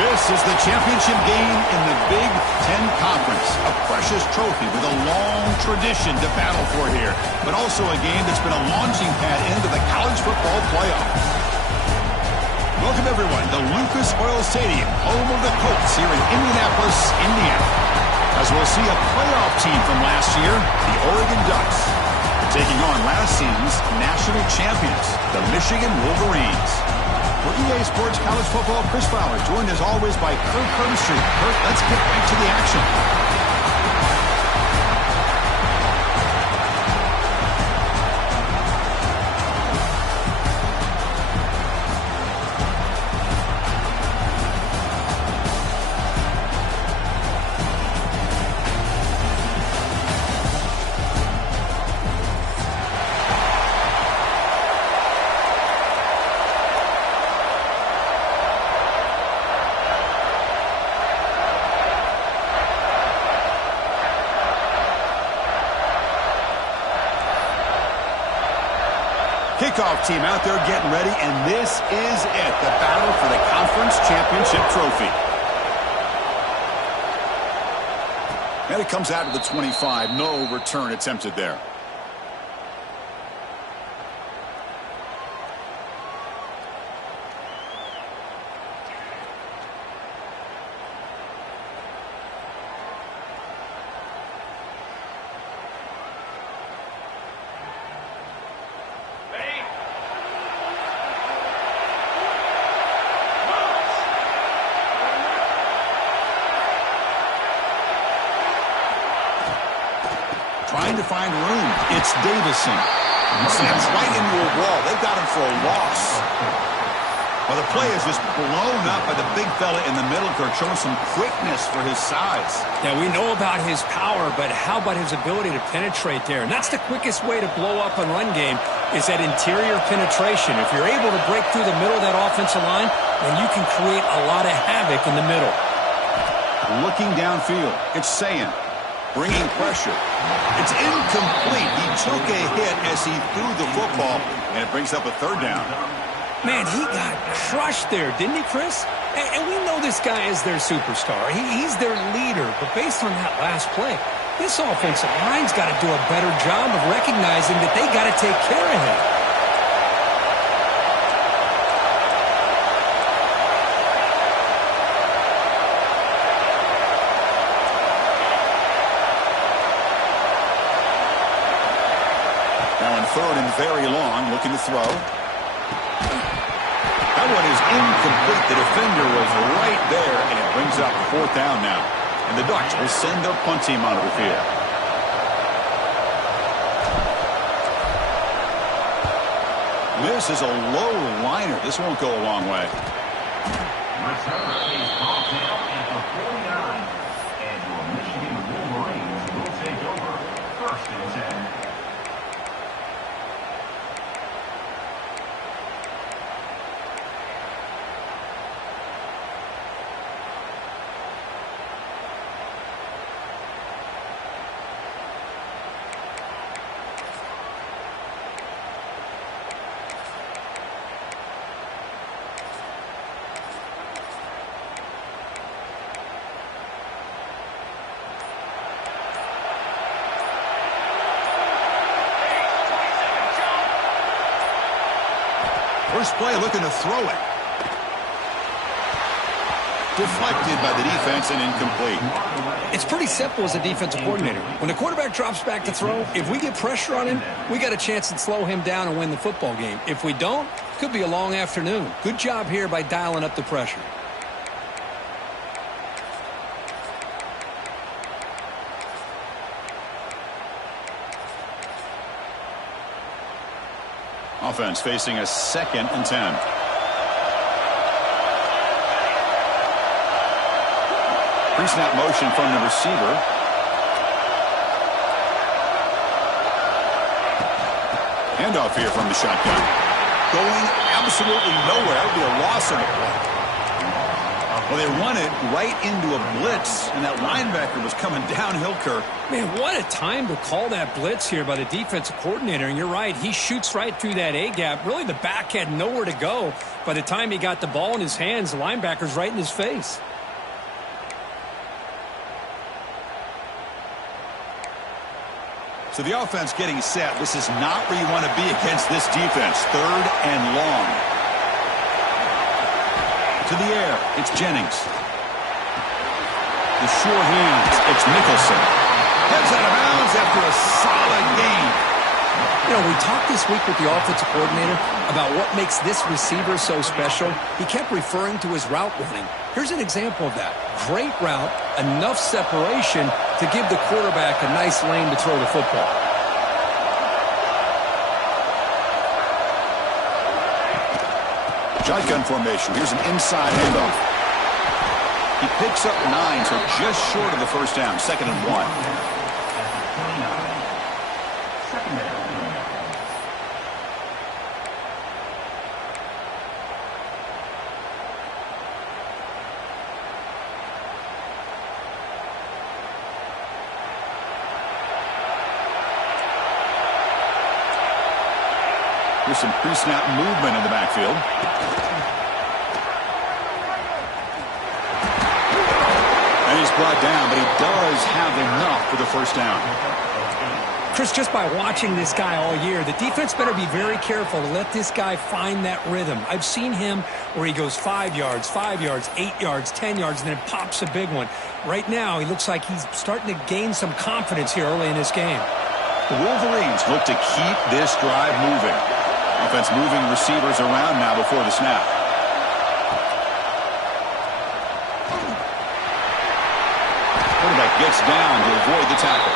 This is the championship game in the Big Ten Conference. A precious trophy with a long tradition to battle for here, but also a game that's been a launching pad into the college football playoffs. Welcome, everyone, to Lucas Oil Stadium, home of the Colts here in Indianapolis, Indiana. As we'll see a playoff team from last year, the Oregon Ducks, taking on last season's national champions, the Michigan Wolverines. For EA Sports College Football, Chris Fowler, joined as always by Kirk Herbstreit. Kirk, let's get right to the action. Kickoff team out there getting ready, and this is it, the battle for the conference championship trophy. And it comes out to the 25. No return attempted there. Trying to find room. It's Davison. Snaps right into a wall. They've got him for a loss. Well, the play is just blown up by the big fella in the middle, Kirk, showing some quickness for his size. Yeah, we know about his power, but how about his ability to penetrate there? And that's the quickest way to blow up a run game, is that interior penetration. If you're able to break through the middle of that offensive line, then you can create a lot of havoc in the middle. Looking downfield, it's Sayin, bringing pressure. It's incomplete. He took a hit as he threw the football, and it brings up a third down. Man, he got crushed there, didn't he, Chris? And we know this guy is their superstar. He's their leader. But based on that last play, this offensive line's got to do a better job of recognizing that they got to take care of him. Third and very long, looking to throw. That one is incomplete. The defender was right there, and it brings up fourth down now. And the Ducks will send their punt team onto the field. This is a low liner. This won't go a long way. Return is brought down at the 49. And your Michigan Wolverines will take over first and 10. First play, looking to throw it. Deflected by the defense and incomplete. It's pretty simple as a defensive coordinator. When the quarterback drops back to throw, if we get pressure on him, we got a chance to slow him down and win the football game. If we don't, it could be a long afternoon. Good job here by dialing up the pressure. Offense facing a 2nd and 10. Pre-snap motion from the receiver. Handoff here from the shotgun. Going absolutely nowhere. It'll be a loss on the play. Well, they run it right into a blitz, and that linebacker was coming downhill, Kirk. Man, what a time to call that blitz here by the defensive coordinator. And you're right, he shoots right through that A-gap. Really, the back had nowhere to go. By the time he got the ball in his hands, the linebacker's right in his face. So the offense getting set. This is not where you want to be against this defense. 3rd and long. To the air, it's Jennings. The sure hands, it's Nicholson. Heads out of bounds after a solid gain. You know, we talked this week with the offensive coordinator about what makes this receiver so special. He kept referring to his route running. Here's an example of that. Great route, enough separation to give the quarterback a nice lane to throw the football. Shotgun formation. Here's an inside handoff. He picks up 9, so just short of the first down. 2nd and 1. There's some pre-snap movement in the backfield. And he's brought down, but he does have enough for the first down. Chris, just by watching this guy all year, the defense better be very careful to let this guy find that rhythm. I've seen him where he goes 5 yards, 5 yards, 8 yards, 10 yards, and then pops a big one. Right now, he looks like he's starting to gain some confidence here early in this game. The Wolverines look to keep this drive moving. Offense moving receivers around now before the snap. Quarterback gets down to avoid the tackle.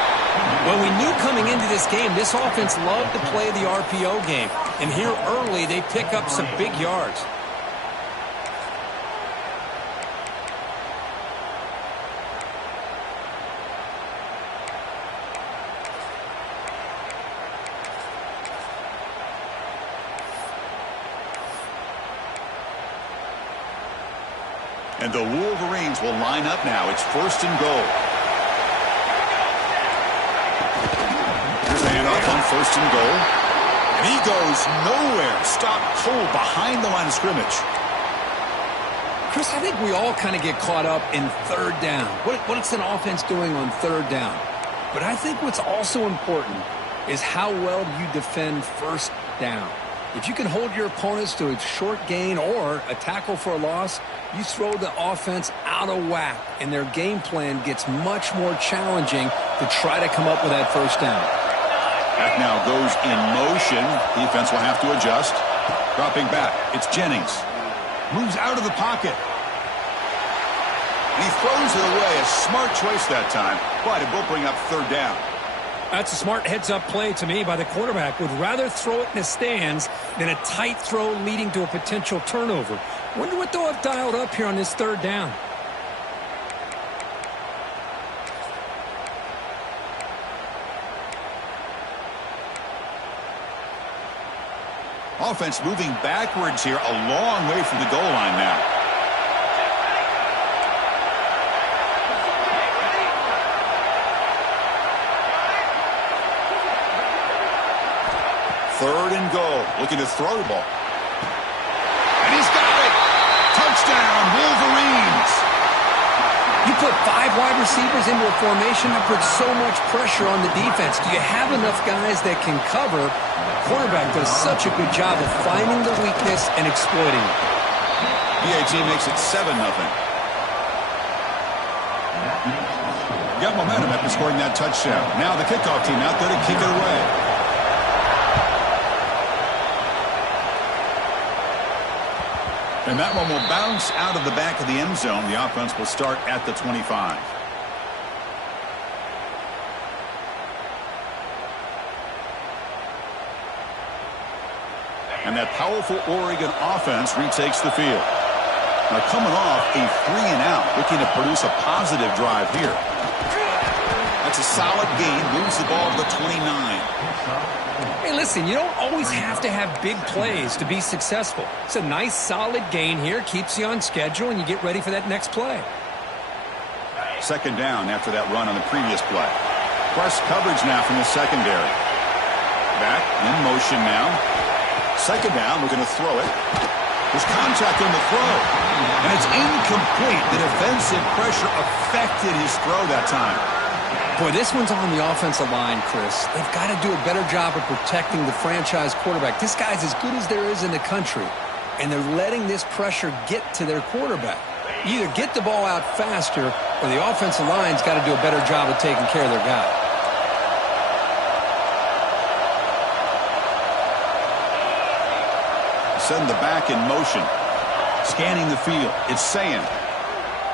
Well, we knew coming into this game, this offense loved to play the RPO game. And here early, they pick up some big yards. And the Wolverines will line up now. It's 1st and goal. Here's a handoff on 1st and goal. And he goes nowhere. Stopped cold behind the line of scrimmage. Chris, I think we all kind of get caught up in 3rd down. What's an offense doing on 3rd down? But I think what's also important is how well you defend 1st down. If you can hold your opponents to a short gain or a tackle for a loss, you throw the offense out of whack, and their game plan gets much more challenging to try to come up with that 1st down. Back now goes in motion. Defense will have to adjust. Dropping back, it's Jennings. Moves out of the pocket. And he throws it away. A smart choice that time, but it will bring up 3rd down. That's a smart heads-up play to me by the quarterback. Would rather throw it in the stands than a tight throw leading to a potential turnover. Wonder what they'll have dialed up here on this 3rd down. Offense moving backwards here, a long way from the goal line now. Third and goal, looking to throw the ball. And he's got it! Touchdown, Wolverines! You put 5 wide receivers into a formation that puts so much pressure on the defense. Do you have enough guys that can cover? The quarterback does such a good job of finding the weakness and exploiting it. BAT makes it 7-0. Got momentum after scoring that touchdown. Now the kickoff team out there to kick it away. And that one will bounce out of the back of the end zone. The offense will start at the 25. And that powerful Oregon offense retakes the field. Now coming off a 3-and-out, looking to produce a positive drive here. That's a solid gain. Moves the ball to the 29. Hey, listen, you don't always have to have big plays to be successful. It's a nice, solid gain here. Keeps you on schedule, and you get ready for that next play. Second down after that run on the previous play. Press coverage now from the secondary. Back in motion now. Second down, we're going to throw it. There's contact on the throw. And it's incomplete. The defensive pressure affected his throw that time. Boy, this one's on the offensive line, Chris. They've got to do a better job of protecting the franchise quarterback. This guy's as good as there is in the country, and they're letting this pressure get to their quarterback. You either get the ball out faster, or the offensive line's got to do a better job of taking care of their guy. Send the back in motion. Scanning the field. It's Sand.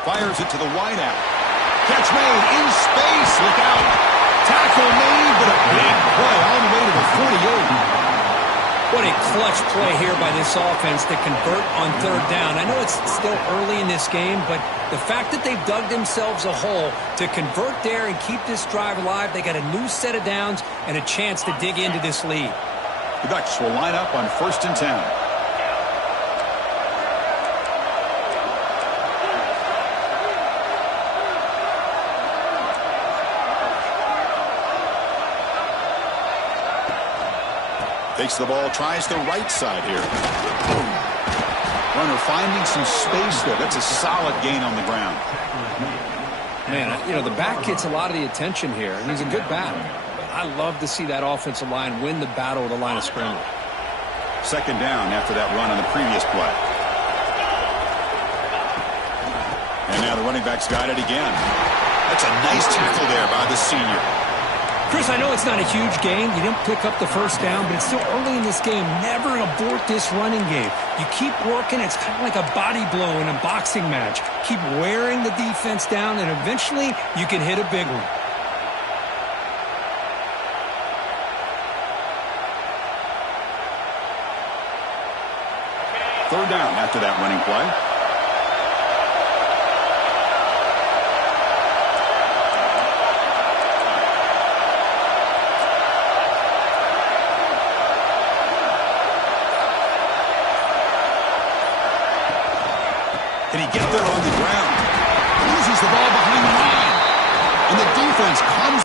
Fires it to the wideout. Catch made in space. Look out. Tackle made, but a big play all the way to the 48. What a clutch play here by this offense to convert on third down. I know it's still early in this game, but the fact that they've dug themselves a hole to convert there and keep this drive alive, they got a new set of downs and a chance to dig into this lead. The Ducks will line up on 1st and 10. Takes the ball, tries the right side here. Runner finding some space there. That's a solid gain on the ground. Man, you know, the back gets a lot of the attention here, and he's a good back. But I love to see that offensive line win the battle at the line of scrimmage. Second down after that run on the previous play. And now the running back's got it again. That's a nice tackle there by the senior. Chris, I know it's not a huge gain. You didn't pick up the first down, but it's still early in this game. Never abort this running game. You keep working. It's kind of like a body blow in a boxing match. Keep wearing the defense down, and eventually you can hit a big one. Third down after that running play. Can he get there on the ground? Loses the ball behind the line. And the defense comes.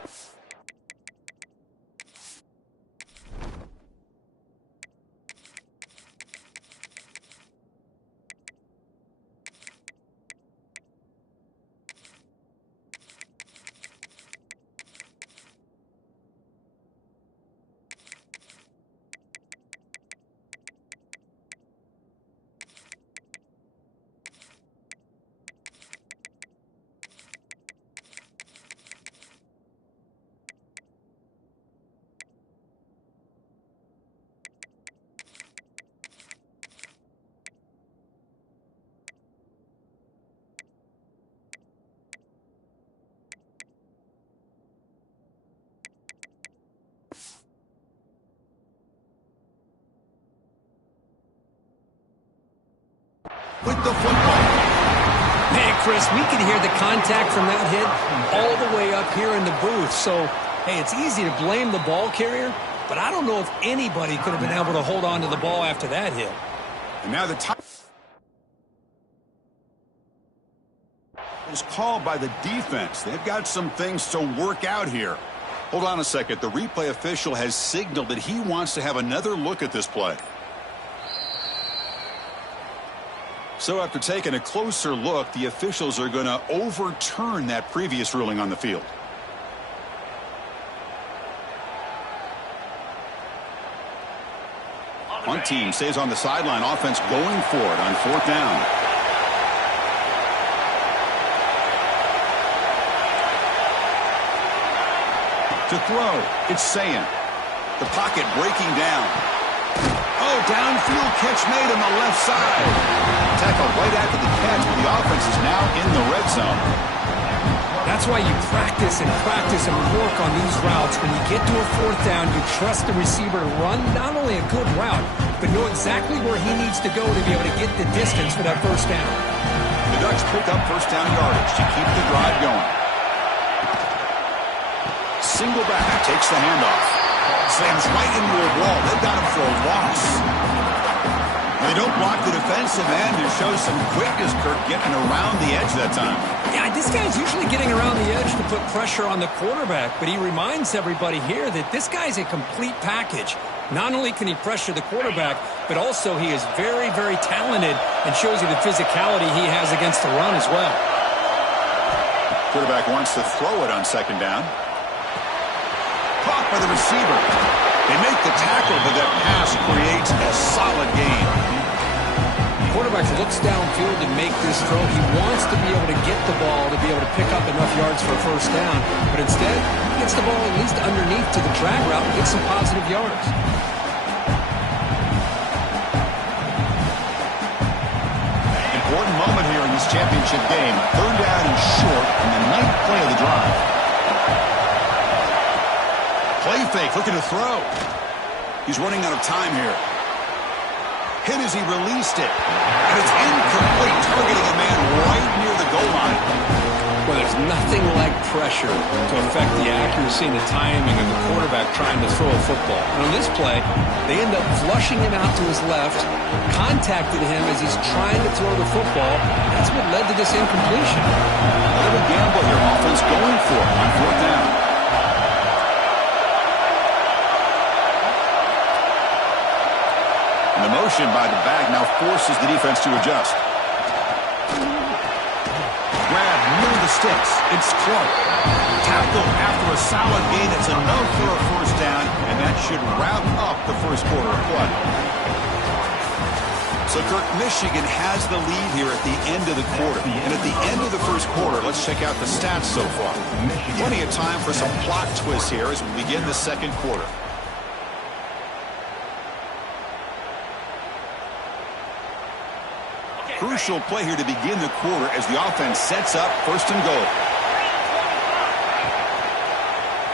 With the football. Man, Chris, we can hear the contact from that hit all the way up here in the booth. So, hey, it's easy to blame the ball carrier, but I don't know if anybody could have been able to hold on to the ball after that hit. And now the time is called by the defense. They've got some things to work out here. Hold on a second. The replay official has signaled that he wants to have another look at this play. So after taking a closer look, the officials are going to overturn that previous ruling on the field. One team stays on the sideline. Offense going for it on 4th down. To throw, it's Sand. The pocket breaking down. Oh, downfield catch made on the left side. Tackle right after the catch, but the offense is now in the red zone. That's why you practice and work on these routes. When you get to a 4th down, you trust the receiver to run not only a good route, but know exactly where he needs to go to be able to get the distance for that first down. The Ducks pick up first down yardage to keep the drive going. single back, takes the handoff. Slams right into a wall. They've got him for a loss. They don't block the defensive end and show some quickness, Kirk, getting around the edge that time. Yeah, this guy's usually getting around the edge to put pressure on the quarterback, but he reminds everybody here that this guy's a complete package. Not only can he pressure the quarterback, but also he is very, very talented and shows you the physicality he has against the run as well. Quarterback wants to throw it on second down. Caught by the receiver. They make the tackle, but that pass creates a solid gain. Quarterback looks downfield to make this throw. He wants to be able to get the ball to be able to pick up enough yards for a first down, but instead, he gets the ball at least underneath to the drag route and gets some positive yards. Important moment here in this championship game. Third down and short in the ninth play of the drive. Play fake, looking to throw. He's running out of time here. Hit as he released it. And it's incomplete, targeting a man right near the goal line. Well, there's nothing like pressure to affect the accuracy and the timing of the quarterback trying to throw a football. And on this play, they end up flushing him out to his left, contacted him as he's trying to throw the football. That's what led to this incompletion. A little gamble here. Offense going for it on fourth down. And the motion by the back now forces the defense to adjust. Grab near the sticks. It's Clark. Tackle after a solid gain. It's enough for a first down, and that should wrap up the first quarter of play. So, Kirk, Michigan has the lead here at the end of the quarter. And at the end of the first quarter, let's check out the stats so far. Plenty of time for some plot twists here as we begin the second quarter. Crucial play here to begin the quarter as the offense sets up first and goal.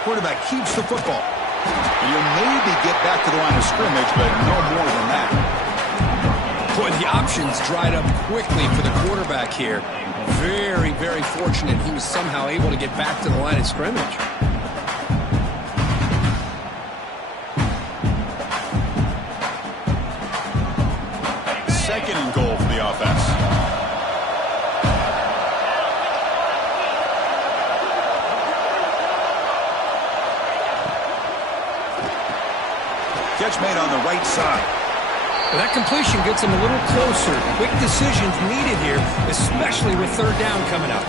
Quarterback keeps the football. And you'll maybe get back to the line of scrimmage, but no more than that. Boy, the options dried up quickly for the quarterback here. Very, very fortunate he was somehow able to get back to the line of scrimmage. Second and goal for the offense. Catch made on the right side. Well, that completion gets him a little closer. Quick decisions needed here, especially with third down coming up.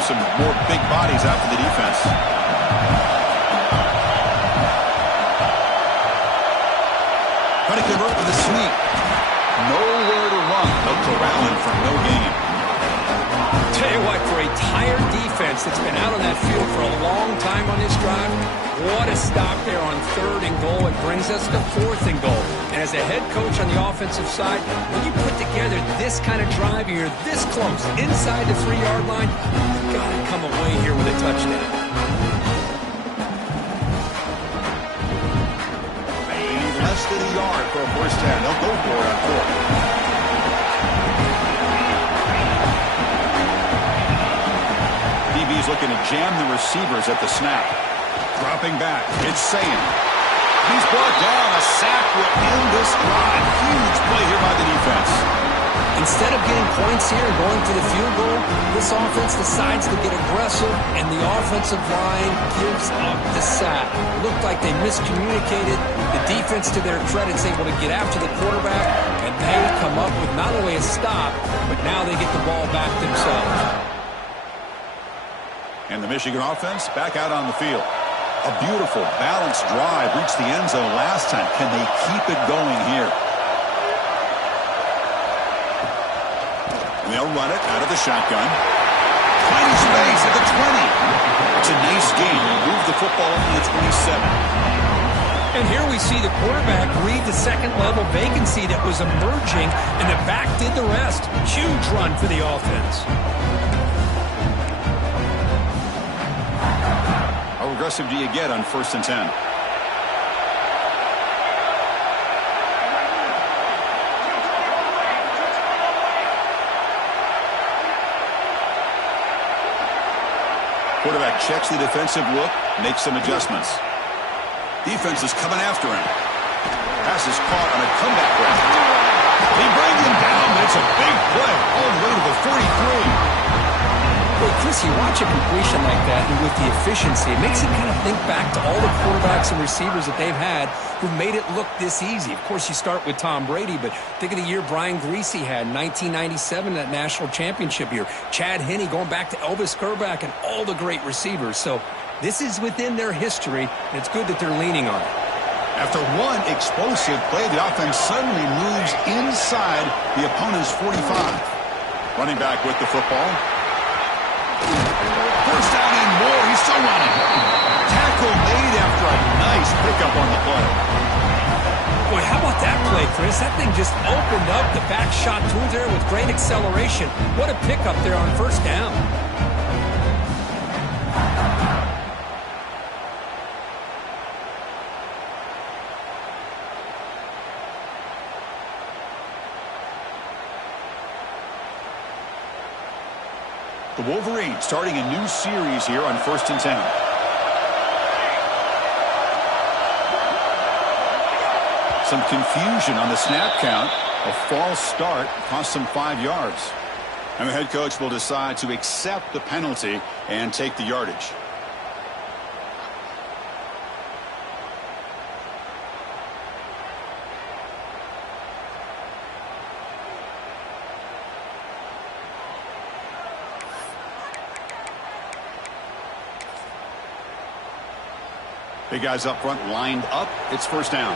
Some more big bodies out for the defense. Trying to convert with a sneak. Nowhere to run. No corralling for no gain. Tell you what, for a tired defense that's been out on that field for a long time on this drive, what a stop there on third and goal. It brings us to fourth and goal. And as a head coach on the offensive side, when you put together this kind of drive, you're this close, inside the 3-yard line, you've got to come away here with a touchdown. Less than a yard for a first down. They'll go for it on fourth. DB's looking to jam the receivers at the snap. Dropping back. It's Sayan. He's brought down. A sack will end this drive. Huge play here by the defense. Instead of getting points here and going for the field goal, this offense decides to get aggressive, and the offensive line gives up the sack. It looked like they miscommunicated. The defense, to their credit, is able to get after the quarterback, and they come up with not only a stop, but now they get the ball back themselves. And the Michigan offense back out on the field. A beautiful, balanced drive reached the end zone last time. Can they keep it going here? And they'll run it out of the shotgun. Tiny space at the 20. It's a nice gain. Move the football up to the 27. And here we see the quarterback read the second-level vacancy that was emerging, and the back did the rest. Huge run for the offense. How aggressive do you get on 1st and 10? Quarterback checks the defensive look, makes some adjustments. Defense is coming after him. Pass is caught on a comeback route. They bring him down, but it's a big play all the way to the 43. Well, Chris, you watch a completion like that, and with the efficiency, it makes you kind of think back to all the quarterbacks and receivers that they've had who made it look this easy. Of course, you start with Tom Brady, but think of the year Brian Griese had in 1997, that national championship year. Chad Henne going back to Elvis Grbac and all the great receivers. So this is within their history, and it's good that they're leaning on it. After one explosive play, the offense suddenly moves inside the opponent's 45. Running back with the football. First down and more. He's still running. Tackle made after a nice pickup on the play. Boy, how about that play, Chris? That thing just opened up the back shot through there with great acceleration. What a pickup there on first down. The Wolverines starting a new series here on 1st and 10. Some confusion on the snap count. A false start cost them 5 yards. And the head coach will decide to accept the penalty and take the yardage. Big guys up front lined up. It's first down.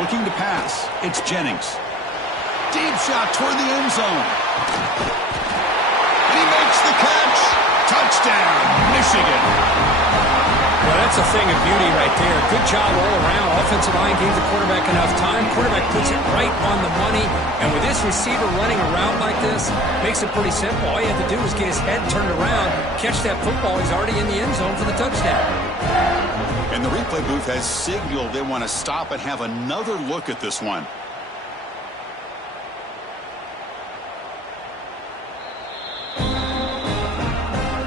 Looking to pass. It's Jennings. Deep shot toward the end zone. And he makes the catch. Touchdown, Michigan. Well, that's a thing of beauty right there. Good job all around. Offensive line gave the quarterback enough time. Quarterback puts it right on the money. And with this receiver running around like this, makes it pretty simple. All you have to do is get his head turned around, catch that football. He's already in the end zone for the touchdown. And the replay booth has signaled they want to stop and have another look at this one.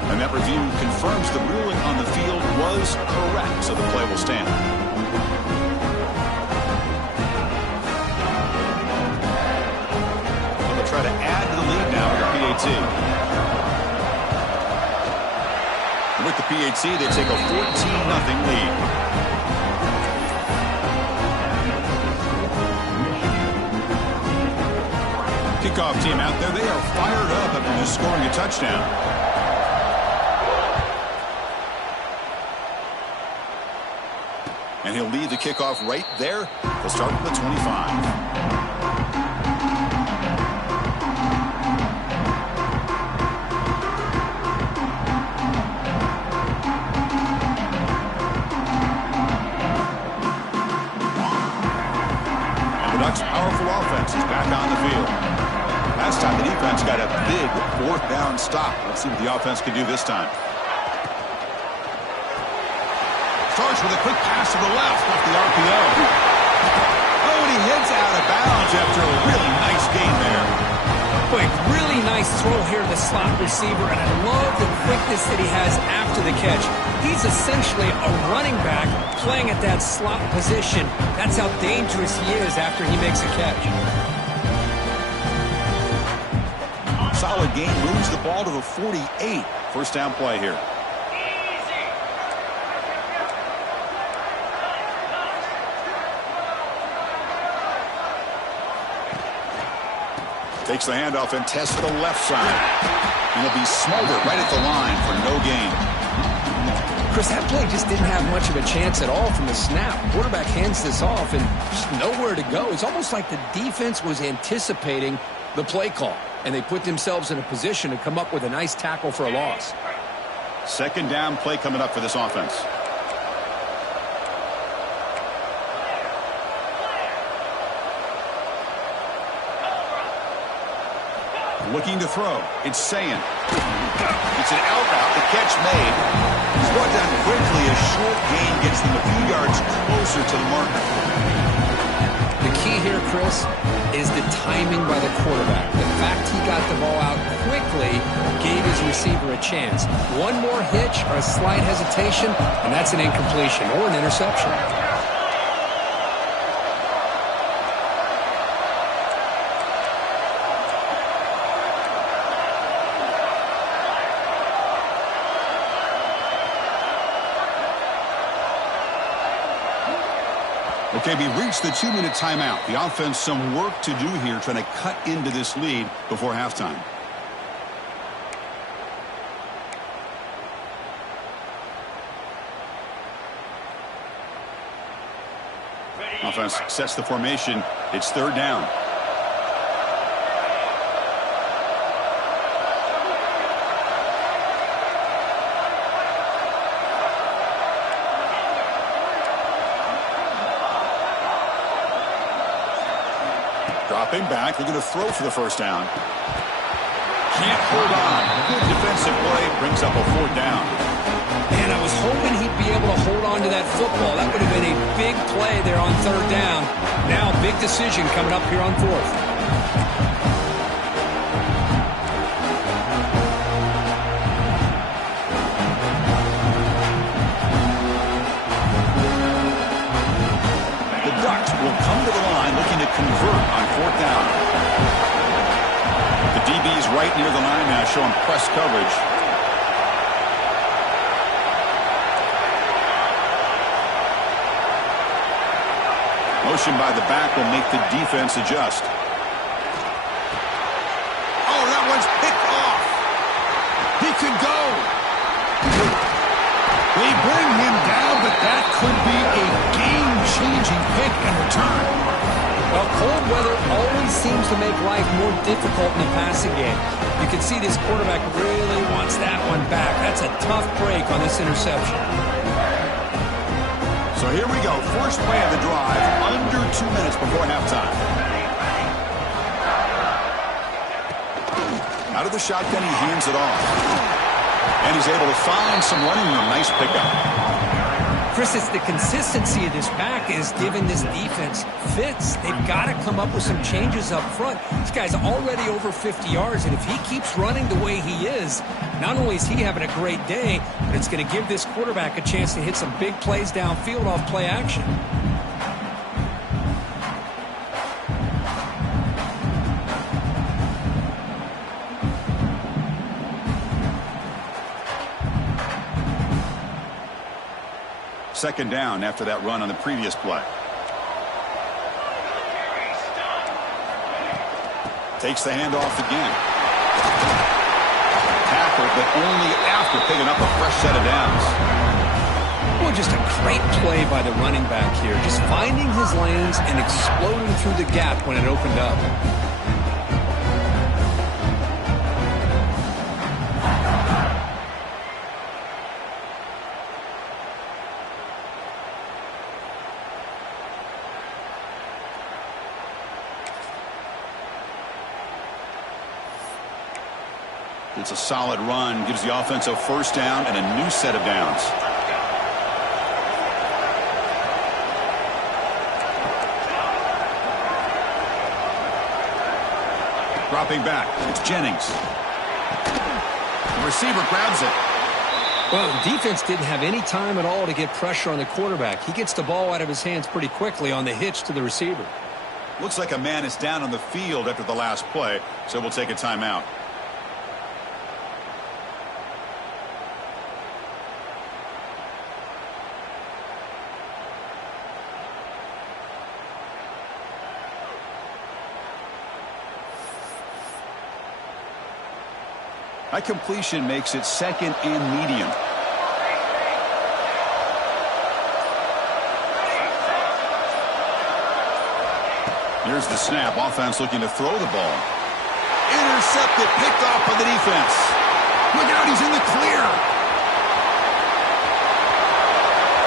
And that review confirms the ruling on the field was correct, so the play will stand. They'll try to add to the lead now with the PAT. And with the PAT, they take a 14-0 lead. Kickoff team out there, they are fired up after just scoring a touchdown. And he'll lead the kickoff right there. They'll start with the 25. And the Ducks' powerful offense is back on the field. Last time the defense got a big 4th down stop. Let's see what the offense can do this time. Starts with a quick pass to the left off the RPO. Oh, and he heads out of bounds after a really nice gain there. Boy, really nice throw here to the slot receiver, and I love the quickness that he has after the catch. He's essentially a running back playing at that slot position. That's how dangerous he is after he makes a catch. Solid gain, moves the ball to the 48. First down play here. Takes the handoff and tests the left side. And he'll be smothered right at the line for no gain. Chris, that play just didn't have much of a chance at all from the snap. Quarterback hands this off and just nowhere to go. It's almost like the defense was anticipating the play call, and they put themselves in a position to come up with a nice tackle for a loss. Second down play coming up for this offense. Looking to throw. It's Sayin. It's an out route. The catch made. He's brought down quickly. A short gain gets them a few yards closer to the marker. The key here, Chris, is the timing by the quarterback. The fact he got the ball out quickly gave his receiver a chance. One more hitch or a slight hesitation, and that's an incompletion or an interception. Okay, we reached the 2-minute timeout. The offense some work to do here trying to cut into this lead before halftime. Offense sets the formation. It's 3rd down. Dropping back, they're going to throw for the 1st down. Can't hold on. Good defensive play brings up a 4th down. Man, I was hoping he'd be able to hold on to that football. That would have been a big play there on 3rd down. Now, big decision coming up here on 4th. The Ducks will come to the line looking to convert on 4th down. The DB's right near the line now, showing press coverage. Motion by the back will make the defense adjust. Oh, that one's picked off. He could go. They bring him down, but that could be a game-changing pick and return. Well, cold weather always seems to make life more difficult in the passing game. You can see this quarterback really wants that one back. That's a tough break on this interception. So here we go. First play of the drive, under 2 minutes before halftime. Out of the shotgun, he hands it off. And he's able to find some running room. Nice pickup. Chris, it's the consistency of this back is giving this defense fits. They've got to come up with some changes up front. This guy's already over 50 yards, and if he keeps running the way he is, not only is he having a great day, but it's going to give this quarterback a chance to hit some big plays downfield off play action. Second down after that run on the previous play. Takes the handoff again. Tackle, but only after picking up a fresh set of downs. Well, just a great play by the running back here. Just finding his lanes and exploding through the gap when it opened up. It's a solid run, gives the offense a 1st down and a new set of downs. Dropping back, it's Jennings. The receiver grabs it. Well, the defense didn't have any time at all to get pressure on the quarterback. He gets the ball out of his hands pretty quickly on the hitch to the receiver. Looks like a man is down on the field after the last play, so we'll take a timeout. That completion makes it 2nd and medium. Here's the snap. Offense looking to throw the ball. Intercepted, picked off by the defense. Look out, he's in the clear.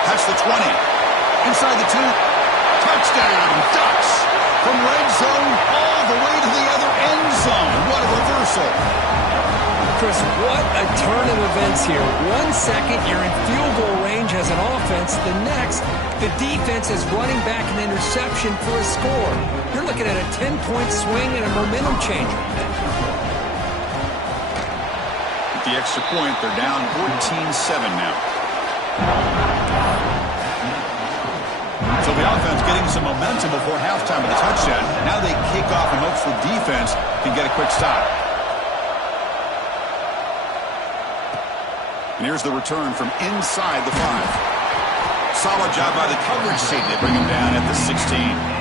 That's the 20. Inside the 2. Touchdown, Ducks. From red zone all the way to the other end zone. What a reversal. Chris, what a turn of events here. 1 second, you're in field goal range as an offense. The next, the defense is running back an interception for a score. You're looking at a 10-point swing and a momentum changer. With the extra point, they're down 14-7 now. So the offense getting some momentum before halftime with a touchdown. Now they kick off in hopes the defense can get a quick stop. And here's the return from inside the 5. Solid job by the coverage team. They bring him down at the 16.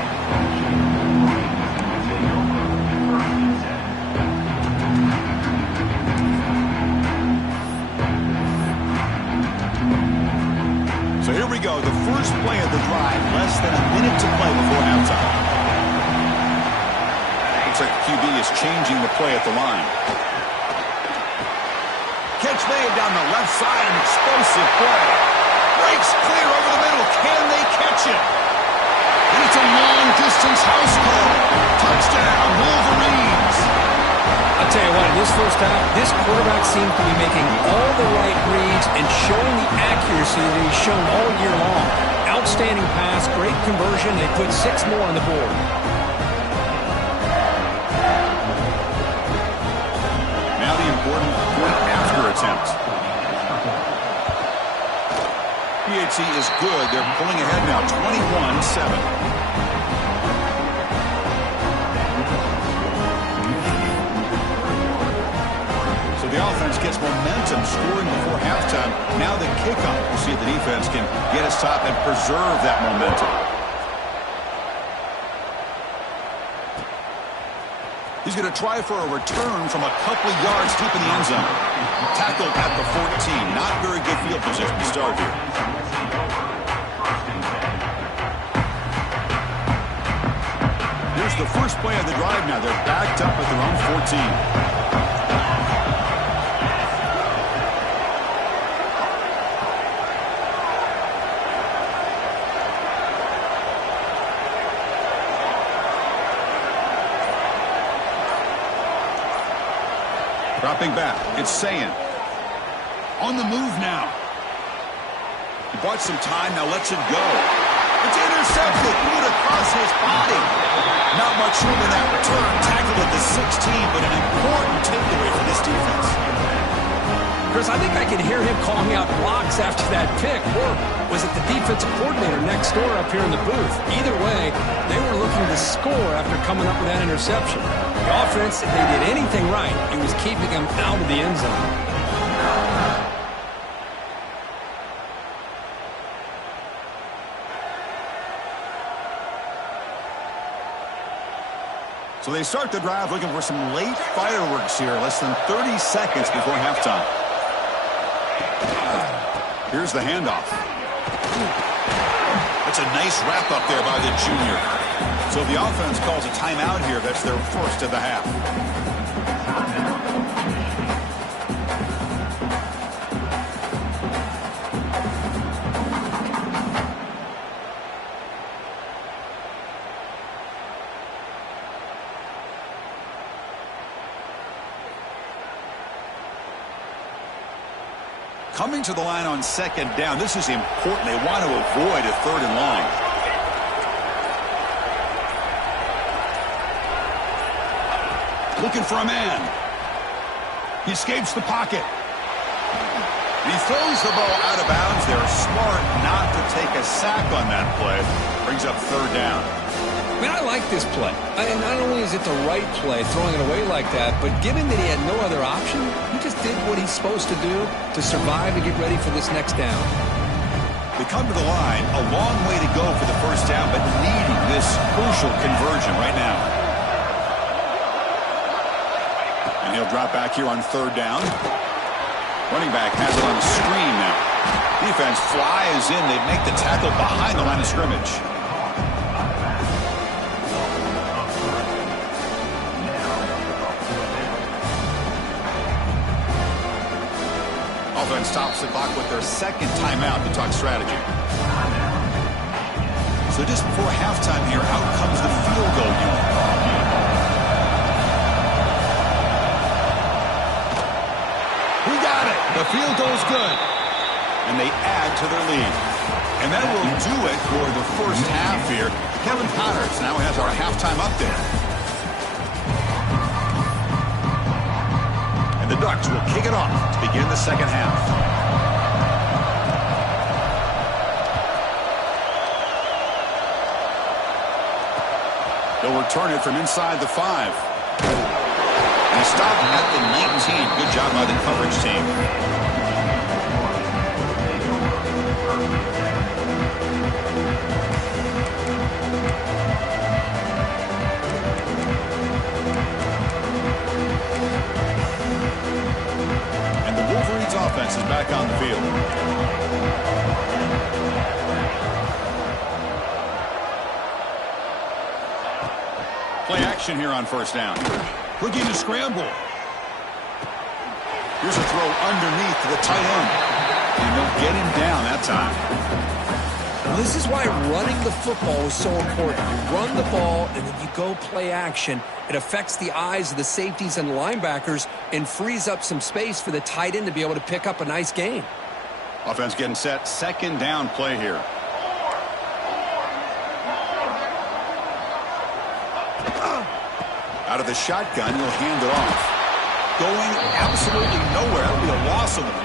So here we go, the first play of the drive, less than a minute to play before halftime. Looks like the QB is changing the play at the line. Catch made down the left side, an explosive play. Breaks clear over the middle. Can they catch it? And it's a long-distance house call. Touchdown, Wolverines. I'll tell you what, in this first half, this quarterback seems to be making all the right reads and showing the accuracy that he's shown all year long. Outstanding pass, great conversion. They put 6 more on the board. Now the important point-after attempt. PHC is good. They're pulling ahead now, 21-7. The offense gets momentum scoring before halftime. Now the kickoff. We'll see if the defense can get a stop and preserve that momentum. He's going to try for a return from a couple of yards deep in the end zone. Tackled at the 14. Not very good field position to start here. Here's the first play of the drive now. They're backed up at their own 14. Dropping back, it's Sayan. On the move now. He bought some time, now lets it go. It's intercepted, threw it across his body. Not much room in that return. Tackled at the 16, but an important takeaway for this defense. Chris, I think I can hear him calling out blocks after that pick. Or was it the defensive coordinator next door up here in the booth? Either way, they were looking to score after coming up with that interception. The offense, if they did anything right, it was keeping them out of the end zone. So they start the drive looking for some late fireworks here, less than 30 seconds before halftime. Here's the handoff. That's a nice wrap up there by the junior. So the offense calls a timeout here. That's their first of the half. Coming to the line on second down. This is important. They want to avoid a 3rd and long. Looking for a man. He escapes the pocket. He throws the ball out of bounds. They're smart not to take a sack on that play. Brings up 3rd down. I mean, I like this play. And not only is it the right play, throwing it away like that, but given that he had no other option, he just did what he's supposed to do to survive and get ready for this next down. They come to the line, a long way to go for the first down, but needing this crucial conversion right now. And he'll drop back here on 3rd down. Running back has it on a screen now. Defense flies in. They make the tackle behind the line of scrimmage. Offense stops the clock with their 2nd timeout to talk strategy. So just before halftime here, out comes the field goal unit. The field goal's good. And they add to their lead. And that will do it for the first half here. Kevin Connors now has our halftime update. And the Ducks will kick it off to begin the second half. They'll return it from inside the 5. And he stopped at the 19. Good job by the coverage team. Offense is back on the field. Play action here on first down. Looking to scramble. Here's a throw underneath to the tight end. And they'll get him down that time. Well, this is why running the football is so important. You run the ball, and then you go play action. It affects the eyes of the safeties and linebackers and frees up some space for the tight end to be able to pick up a nice gain. Offense getting set. Second down play here. Out of the shotgun, he'll hand it off. Going absolutely nowhere. That'll be a loss of the play.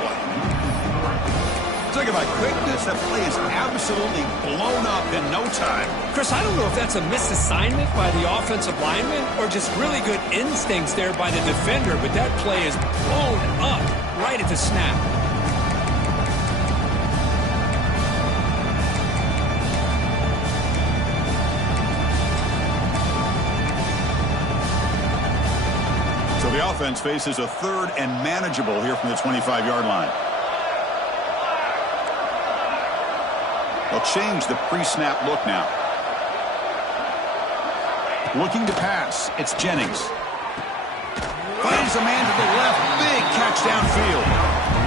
Talking about quickness, that play is absolutely blown up in no time. Chris, I don't know if that's a misassignment by the offensive lineman or just really good instincts there by the defender, but that play is blown up right at the snap. So the offense faces a third and manageable here from the 25-yard line. They'll change the pre-snap look now. Looking to pass. It's Jennings. Finds a man to the left. Big catch downfield.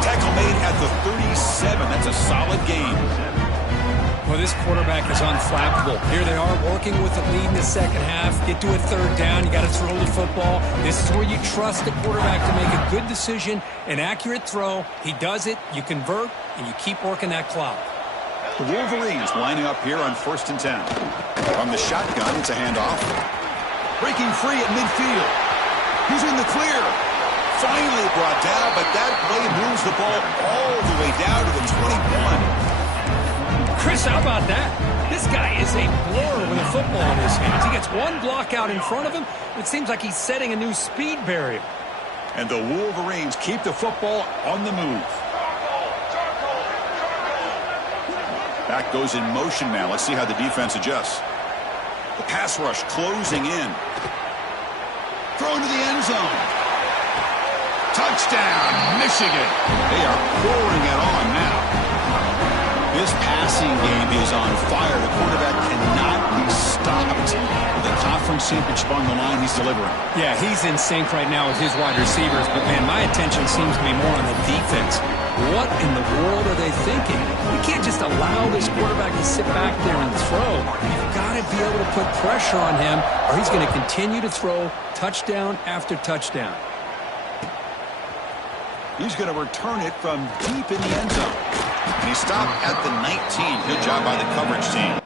Tackle made at the 37. That's a solid gain. Well, this quarterback is unflappable. Here they are working with the lead in the second half. Get to a third down. You got to throw the football. This is where you trust the quarterback to make a good decision, an accurate throw. He does it. You convert, and you keep working that clock. The Wolverines lining up here on 1st and 10. From the shotgun, it's a handoff. Breaking free at midfield. He's in the clear. Finally brought down, but that play moves the ball all the way down to the 21. Chris, how about that? This guy is a blur with a football in his hands. He gets one block out in front of him. It seems like he's setting a new speed barrier. And the Wolverines keep the football on the move. Back goes in motion now. Let's see how the defense adjusts. The pass rush closing in. Thrown to the end zone. Touchdown, Michigan. They are pouring it on now. This passing game is on fire. The quarterback cannot be stopped. The conference championship on the line, he's delivering. Yeah, he's in sync right now with his wide receivers. But, man, my attention seems to be more on the defense. What in the world are they thinking? You can't just allow this quarterback to sit back there and throw. You've got to be able to put pressure on him, or he's going to continue to throw touchdown after touchdown. He's going to return it from deep in the end zone. And he stopped at the 19. Good job by the coverage team.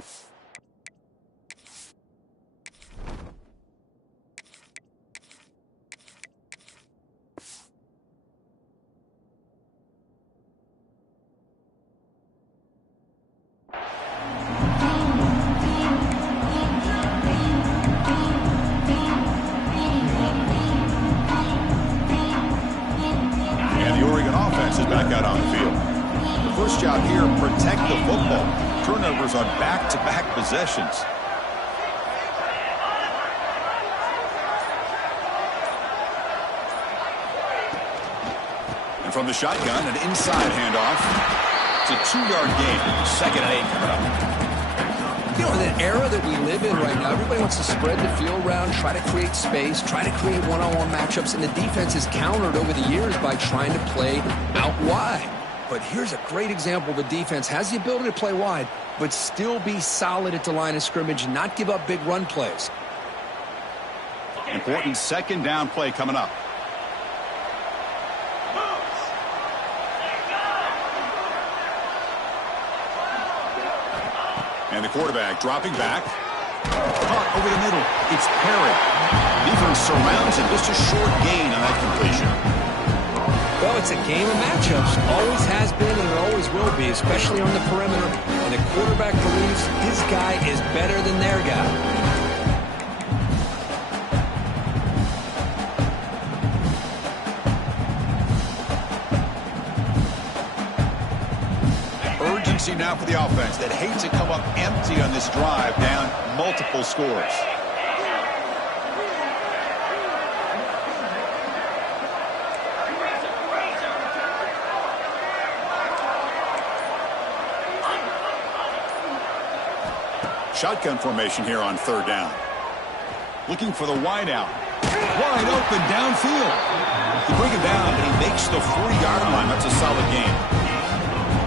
Back out on the field. The first job here, protect the football. Turnovers on back-to-back possessions. And from the shotgun, an inside handoff. It's a 2-yard gain. 2nd and 8 coming up. You know, in an era that we live in right now, everybody wants to spread the field around, try to create space, try to create one-on-one matchups, and the defense is countered over the years by trying to play out wide. But here's a great example of a defense has the ability to play wide, but still be solid at the line of scrimmage, not give up big run plays. Important 2nd down play coming up. And the quarterback dropping back. Caught over the middle. It's Perry. Defense surrounds him. Just a short gain on that completion. Well, it's a game of matchups. Always has been and it always will be, especially on the perimeter. And the quarterback believes his guy is better than their guy. Urgency now for the offense that hates to come up empty on this drive, down multiple scores. Shotgun formation here on third down. Looking for the wide out. Wide open downfield. They bring him down, and he makes the 40-yard line. That's a solid game.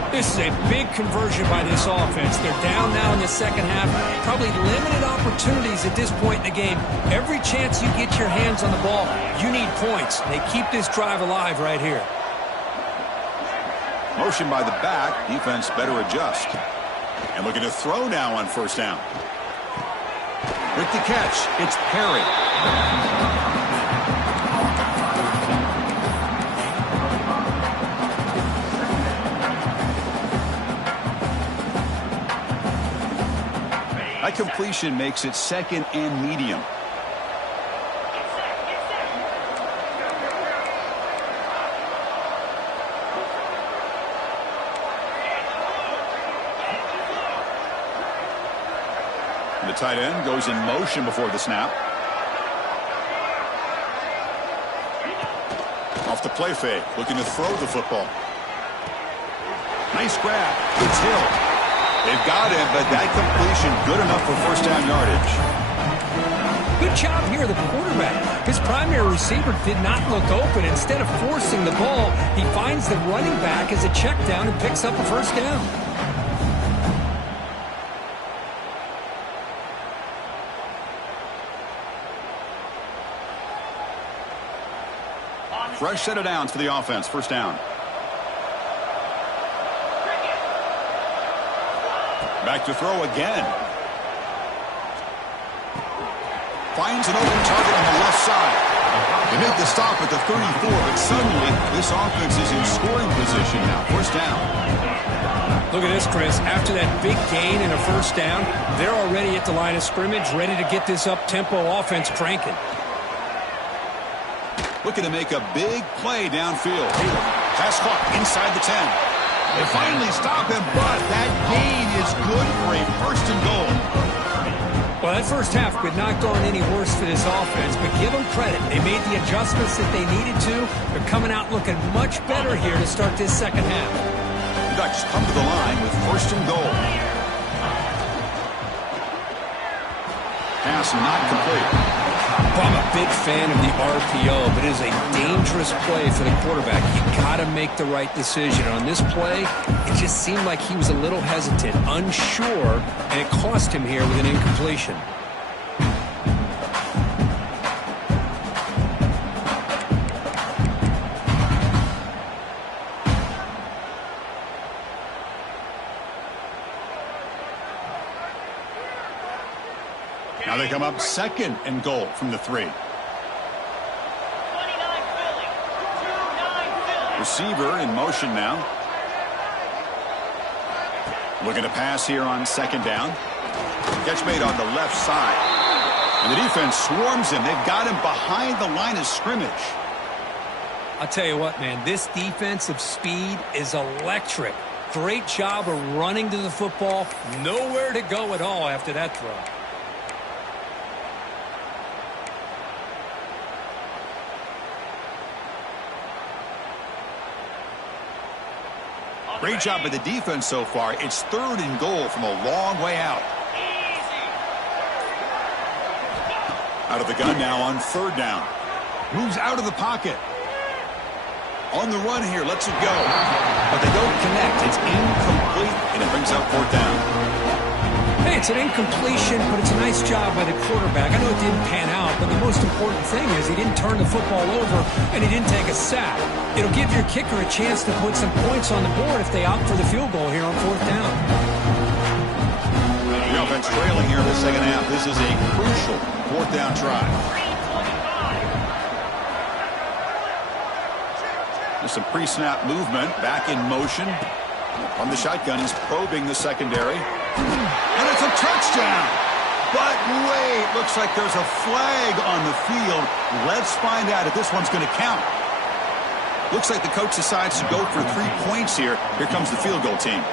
This is a big conversion by this offense. They're down now in the second half. Probably limited opportunities at this point in the game. Every chance you get your hands on the ball, you need points. They keep this drive alive right here. Motion by the back. Defense better adjust. And looking to throw now on first down. With the catch, it's Perry. That completion makes it second and medium. The tight end goes in motion before the snap. Off the play fake, looking to throw the football. Nice grab. It's Hill. They've got him, but that completion good enough for first down yardage. Good job here, the quarterback. His primary receiver did not look open. Instead of forcing the ball, he finds the running back as a check down and picks up a first down. Fresh set of downs for the offense. First down. Back to throw again. Finds an open target on the left side. They make the stop at the 34, but suddenly this offense is in scoring position now. First down. Look at this, Chris. After that big gain and a first down, they're already at the line of scrimmage, ready to get this up-tempo offense cranking. Looking to make a big play downfield. Pass caught inside the 10. They finally stop him, but that gain is good for a first and goal. Well, that first half could not go any worse for this offense, but give them credit. They made the adjustments that they needed to. They're coming out looking much better here to start this second half. The Ducks come to the line with first and goal. Pass not complete. I'm a big fan of the RPO, but it is a dangerous play for the quarterback. You got to make the right decision. On this play, it just seemed like he was a little hesitant, unsure, and it cost him here with an incompletion. Now they come up second and goal from the 3. Receiver in motion now. Looking to pass here on second down. Catch made on the left side. And the defense swarms him. They've got him behind the line of scrimmage. I'll tell you what, man, this defensive speed is electric. Great job of running to the football. Nowhere to go at all after that throw. Great job by the defense so far. It's third and goal from a long way out. Out of the gun now on third down. Moves out of the pocket. On the run here, lets it go. But they don't connect. It's incomplete, and it brings up fourth down. Hey, it's an incompletion, but it's a nice job by the quarterback. I know it didn't pan out, but the most important thing is he didn't turn the football over and he didn't take a sack. It'll give your kicker a chance to put some points on the board if they opt for the field goal here on fourth down. offense trailing here in the second half. This is a crucial fourth down try. There's some pre-snap movement. Back in motion. From the shotgun, he's probing the secondary. And it's a touchdown. But wait, looks like there's a flag on the field. Let's find out if this one's going to count. Looks like the coach decides to go for 3 points here. Here comes the field goal team.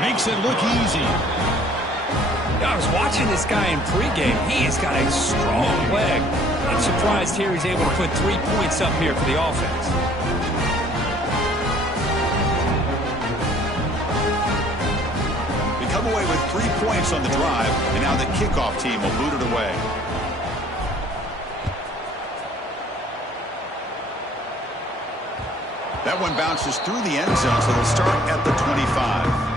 Makes it look easy. I was watching this guy in pregame. He's got a strong leg. I'm surprised here he's able to put 3 points up here for the offense. They come away with 3 points on the drive, and now the kickoff team will boot it away. That one bounces through the end zone, so they'll start at the 25.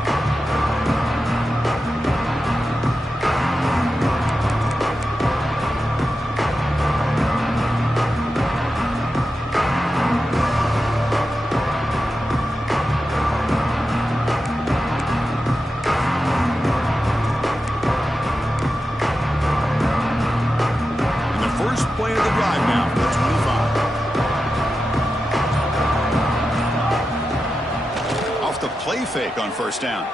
Play fake on first down.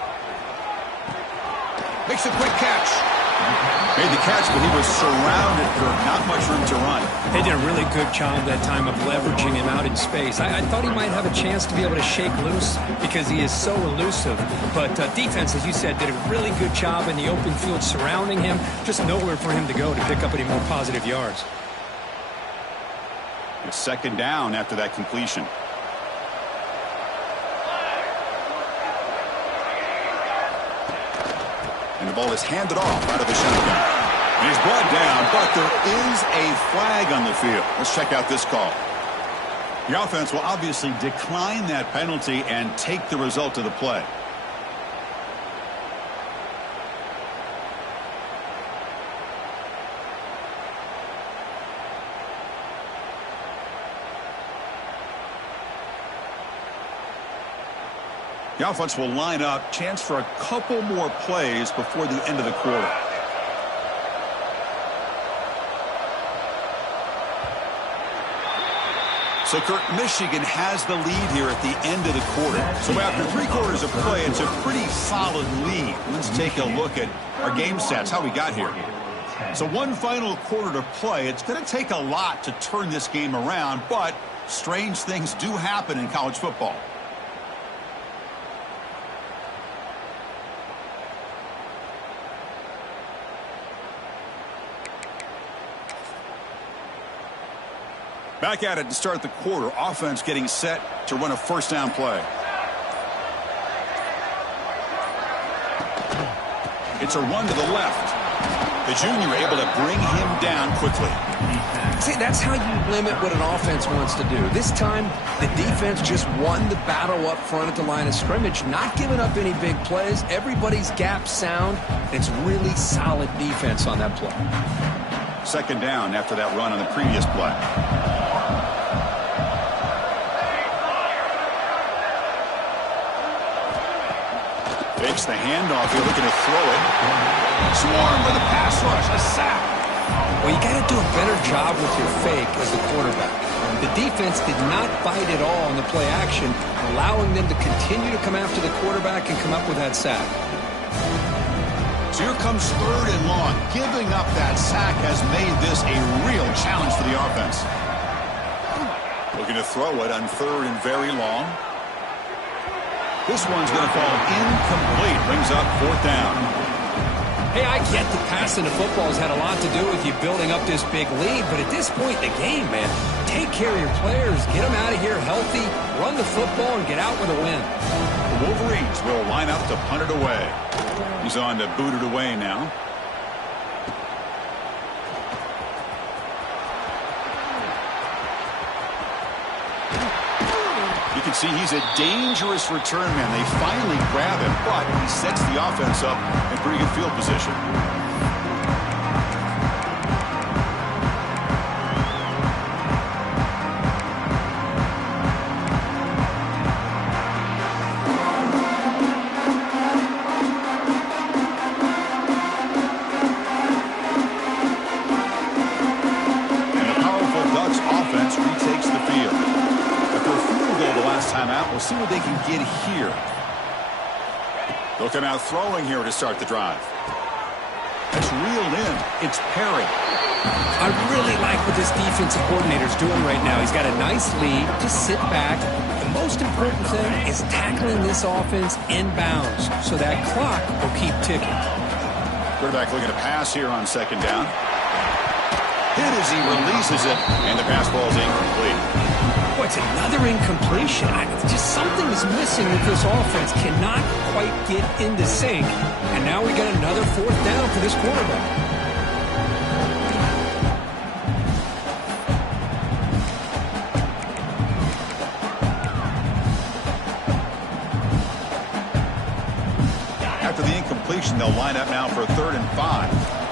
Makes a quick catch. Made the catch, but he was surrounded for not much room to run. They did a really good job that time of leveraging him out in space. I thought he might have a chance to be able to shake loose because he is so elusive. But defense, as you said, did a really good job in the open field surrounding him. Just nowhere for him to go to pick up any more positive yards. It's second down after that completion. And the ball is handed off out of the shotgun. And he's brought down, but there is a flag on the field. Let's check out this call. The offense will obviously decline that penalty and take the result of the play. The offense will line up. Chance for a couple more plays before the end of the quarter. So, Kurt, Michigan has the lead here at the end of the quarter. So after 3 quarters of play, it's a pretty solid lead. Let's take a look at our game stats, how we got here. So one final quarter to play. It's going to take a lot to turn this game around, but strange things do happen in college football. Back at it to start the quarter. Offense getting set to run a first down play. It's a run to the left. The junior able to bring him down quickly. See, that's how you limit what an offense wants to do. This time, the defense just won the battle up front at the line of scrimmage, not giving up any big plays. Everybody's gap sound. It's really solid defense on that play. Second down after that run on the previous play. Fakes the handoff. You're looking to throw it. Swarm with a pass rush. A sack. Well, you got to do a better job with your fake as a quarterback. The defense did not bite at all on the play action, allowing them to continue to come after the quarterback and come up with that sack. So here comes third and long. Giving up that sack has made this a real challenge for the offense. Looking to throw it on third and very long. This one's going to fall incomplete. Brings up fourth down. Hey, I get that passing the football has had a lot to do with you building up this big lead, but at this point in the game, man, take care of your players, get them out of here healthy, run the football, and get out with a win. The Wolverines will line up to punt it away. He's on to boot it away now. You can see he's a dangerous return man. They finally grab him, but he sets the offense up in pretty good field position. get here? They'll come out throwing here to start the drive. It's reeled in. It's Perry. I really like what this defensive coordinator's doing right now. He's got a nice lead. Just sit back. The most important thing is tackling this offense in bounds so that clock will keep ticking. Quarterback looking to pass here on second down. Hit as he releases it, and the pass ball is incomplete. Boy, it's another incompletion. Just something is missing with this offense. Cannot quite get into sync. And now we got another fourth down for this quarterback. After the incompletion, they'll line up now for a 3rd and 5.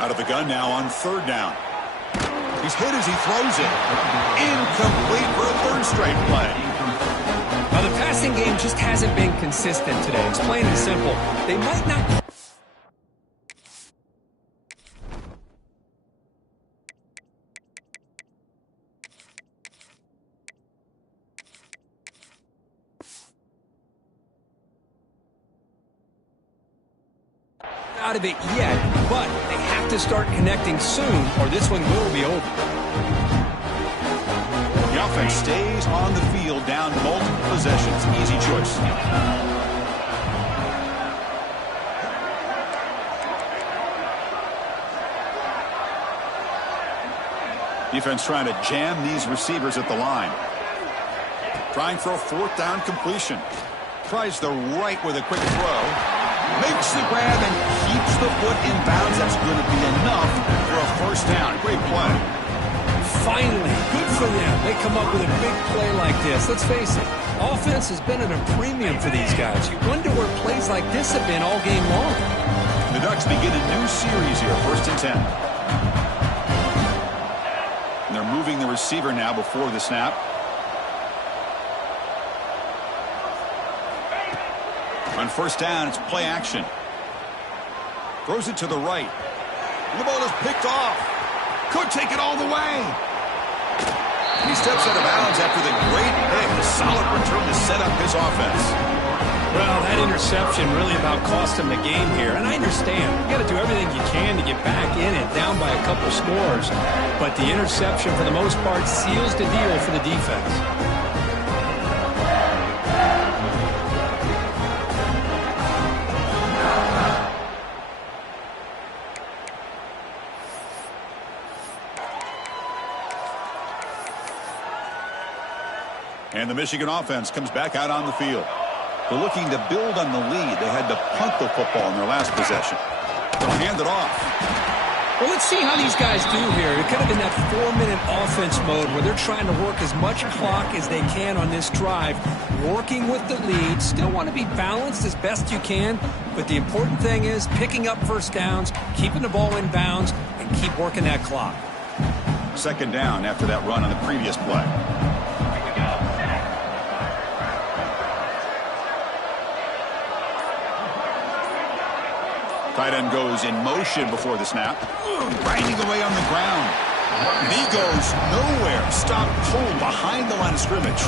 Out of the gun now on 3rd down. He's hit as he throws it. Incomplete for a 3rd straight play. Now, the passing game just hasn't been consistent today. It's plain and simple. They might not... out of it yet, but they have to start connecting soon or this one will be over. The offense stays on the field down multiple possessions. Easy choice. Defense trying to jam these receivers at the line. Trying for a 4th down completion. Tries the right with a quick throw. Makes the grab and keeps the foot in bounds. That's going to be enough for a 1st down. Great play. Finally, good for them. They come up with a big play like this. Let's face it, offense has been at a premium for these guys. You wonder where plays like this have been all game long. The Ducks begin a new series here, 1st and 10. And they're moving the receiver now before the snap. On 1st down, it's play action. Throws it to the right. And the ball is picked off. Could take it all the way. And he steps out of bounds after the great pick. A solid return to set up his offense. Well, that interception really about cost him the game here. And I understand. You got to do everything you can to get back in and down by a couple scores. But the interception, for the most part, seals the deal for the defense. And the Michigan offense comes back out on the field. They're looking to build on the lead. They had to punt the football in their last possession. They'll hand it off. Well, let's see how these guys do here. They're kind of in that 4-minute offense mode where they're trying to work as much clock as they can on this drive, working with the lead. Still want to be balanced as best you can, but the important thing is picking up 1st downs, keeping the ball in bounds, and keep working that clock. 2nd down after that run on the previous play. Tight end goes in motion before the snap. Grinding away on the ground. He goes nowhere. Stopped cold behind the line of scrimmage.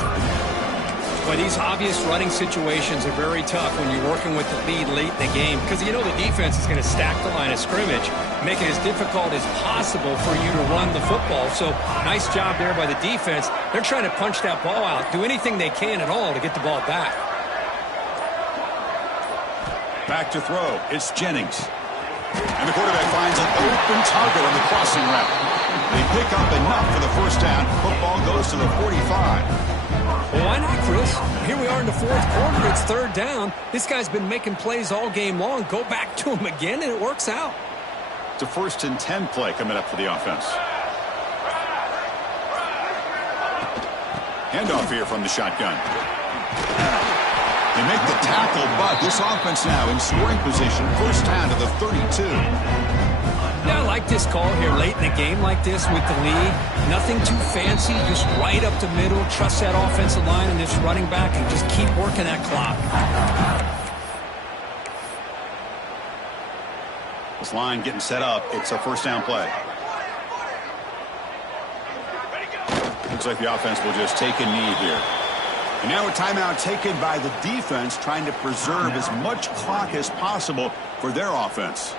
Well, these obvious running situations are very tough when you're working with the lead late in the game because you know the defense is going to stack the line of scrimmage, make it as difficult as possible for you to run the football. So nice job there by the defense. They're trying to punch that ball out, do anything they can at all to get the ball back. Back to throw. It's Jennings. And the quarterback finds an open target on the crossing route. They pick up enough for the 1st down. Football goes to the 45. Well, why not, Chris? Here we are in the 4th quarter. It's 3rd down. This guy's been making plays all game long. Go back to him again, and it works out. It's a 1st and 10 play coming up for the offense. Handoff here from the shotgun. They make the tackle, but this offense now in scoring position. 1st down to the 32. Yeah, I like this call here late in a game like this with the lead. Nothing too fancy, just right up the middle. Trust that offensive line and this running back and just keep working that clock. This line getting set up. It's a 1st down play. Looks like the offense will just take a knee here. And now a timeout taken by the defense, trying to preserve as much clock as possible for their offense.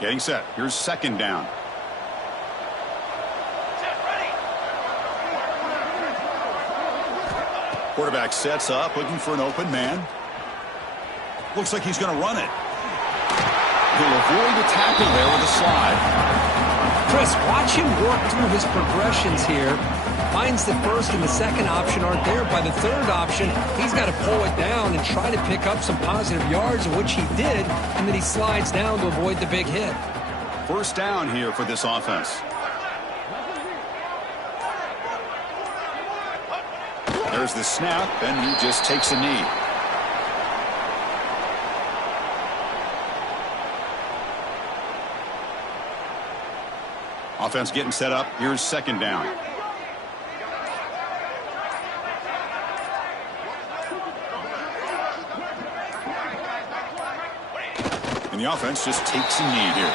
Getting set. Here's second down. Quarterback sets up, looking for an open man. Looks like he's going to run it. He'll avoid the tackle there with a slide. Chris, watch him work through his progressions here. Finds the first and the second option aren't there. By the third option, he's got to pull it down and try to pick up some positive yards, which he did, and then he slides down to avoid the big hit. First down here for this offense. There's the snap, and he just takes a knee. Offense getting set up. Here's second down. And the offense just takes a knee here.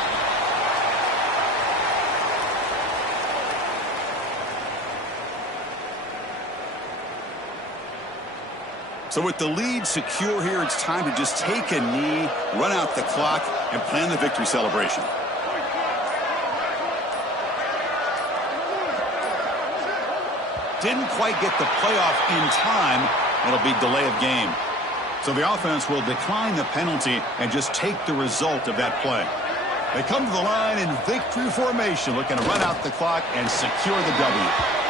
So with the lead secure here, it's time to just take a knee, run out the clock, and plan the victory celebration. Didn't quite get the playoff in time. It'll be delay of game. So the offense will decline the penalty and just take the result of that play. They come to the line in victory formation, looking to run out the clock and secure the W.